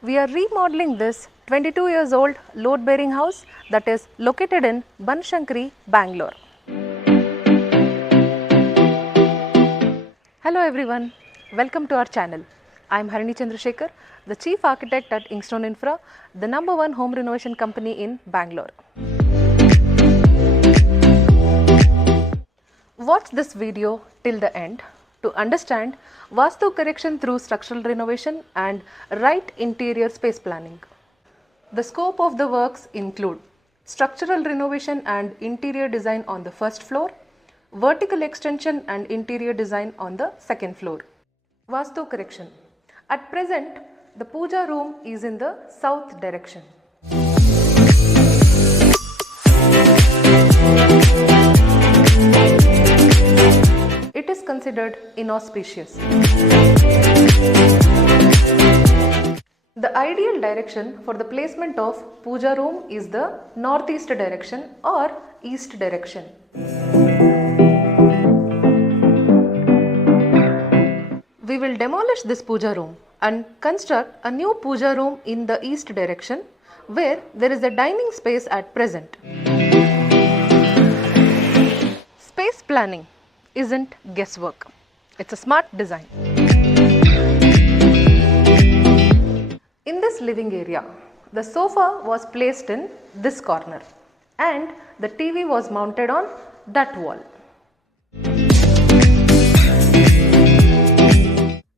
We are remodeling this 22 years old load bearing house that is located in Banashankari, Bangalore. Hello everyone, welcome to our channel. I am Harini Chandrasekhar, the Chief Architect at Inkstone Infra, the #1 home renovation company in Bangalore. Watch this video till the end to understand Vastu correction through structural renovation and right interior space planning. The scope of the works include structural renovation and interior design on the first floor, vertical extension and interior design on the second floor. Vastu correction. At present, the puja room is in the south direction. It is considered inauspicious. The ideal direction for the placement of puja room is the northeast direction or east direction. We will demolish this puja room and construct a new puja room in the east direction where there is a dining space at present. Space planning isn't guesswork. It's a smart design. In this living area, the sofa was placed in this corner and the TV was mounted on that wall.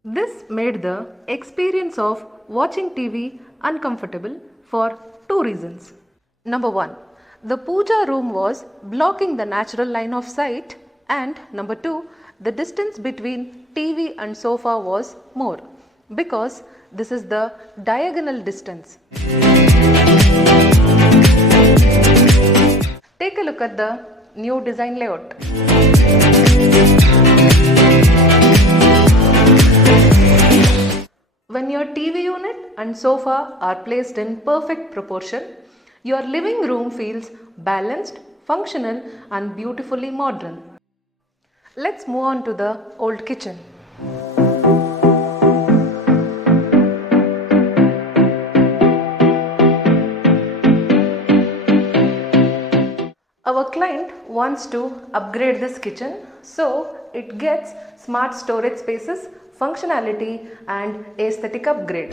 This made the experience of watching TV uncomfortable for two reasons. Number one, the puja room was blocking the natural line of sight, and number two, the distance between TV and sofa was more because this is the diagonal distance. Take a look at the new design layout. When your TV unit and sofa are placed in perfect proportion, your living room feels balanced, functional and beautifully modern. Let's move on to the old kitchen. Our client wants to upgrade this kitchen so it gets smart storage spaces, functionality and aesthetic upgrade.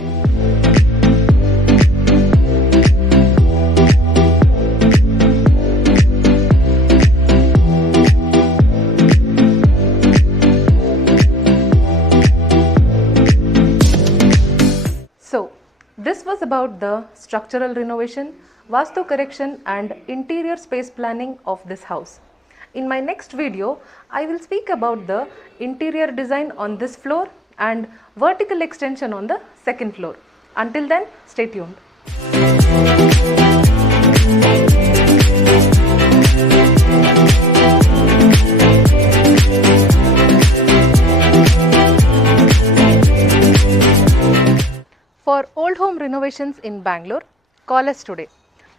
So, this was about the structural renovation, Vastu correction and interior space planning of this house. In my next video, I will speak about the interior design on this floor and vertical extension on the second floor. Until then, stay tuned. For old home renovations in Bangalore, call us today.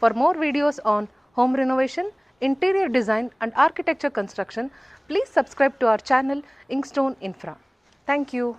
For more videos on home renovation, interior design and architecture construction, please subscribe to our channel Inkstone Infra. Thank you.